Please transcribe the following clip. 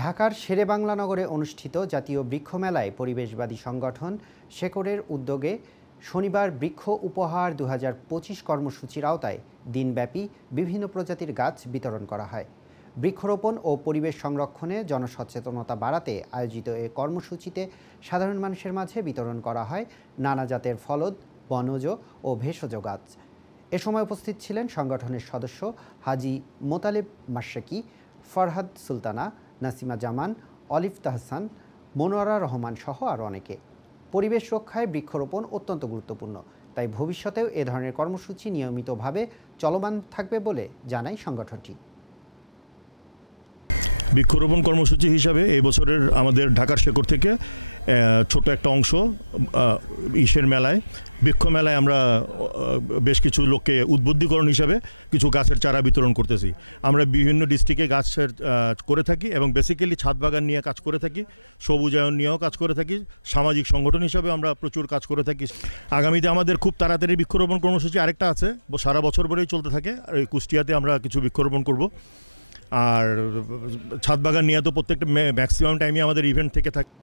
ঢাকার শেরেবাংলা নগরে অনুষ্ঠিত জাতীয় বৃক্ষ মেলায় পরিবেশবাদী সংগঠন শেকড়ের উদ্যোগে শনিবার বৃক্ষ উপহার ২০২৫ কর্মসূচির আওতায় দিনব্যাপী বিভিন্ন প্রজাতির গাছ বিতরণ করা হয়। বৃক্ষরোপণ ও পরিবেশ সংরক্ষণে জনসচেতনতা বাড়াতে আয়োজিত এ কর্মসূচিতে সাধারণ মানুষের মাঝে বিতরণ করা হয় নানা জাতের ফলদ, বনজ ও ভেষজ গাছ। এ সময় উপস্থিত ছিলেন সংগঠনের সদস্য হাজী মোতালেব মাশরাকি, ফরহাদ সুলতানা, নাসিমা জামান, অলিভ তাহসান, মনোয়ারা রহমান সহ আরও অনেকে। পরিবেশ রক্ষায় বৃক্ষরোপণ অত্যন্ত গুরুত্বপূর্ণ, তাই ভবিষ্যতেও এ ধরনের কর্মসূচি নিয়মিতভাবে চলমান থাকবে বলে জানায় সংগঠনটি। বৃক্ষরোপণ কর্মসূচি হিসাবে এই বছরের আমাদের ঢাকার শেকড় থেকে ছোট একটা অংশ ইসের মেলায়, বৃক্ষ মেলায় আমরা বেশ কিছু লোককে উদ্বুদ্ধীকরণ হিসাবে কিছু গাছের চারা বিতরণ করতেছি। আমরা বিভিন্ন ডিস্ট্রিক্টে গাছের করে থাকি এবং বেসিক্যালি ছাদ বাগান নিয়ে কাজ করে থাকি, সবুজায়ন নিয়েও কাজ করে থাকি, সামাজিক সংগঠন হিসাবে আমরা প্রচুর কাজ করে থাকি। আগামীতে আমাদের খুব তাড়াতাড়ি বৃক্ষরোপণ কর্মসূচি আরেকটা আছে, সারা বছর ভরেই চলতে থাকে। আর এই কুষ্টিয়াতে আমরা কিছু বৃক্ষরোপণ করব। আর ছাদ বাগান নিয়ে তো প্রত্যেকটা ম্যাক্সিমাম টাইমে আমাদের ইভেন্ট থেকে থাকে।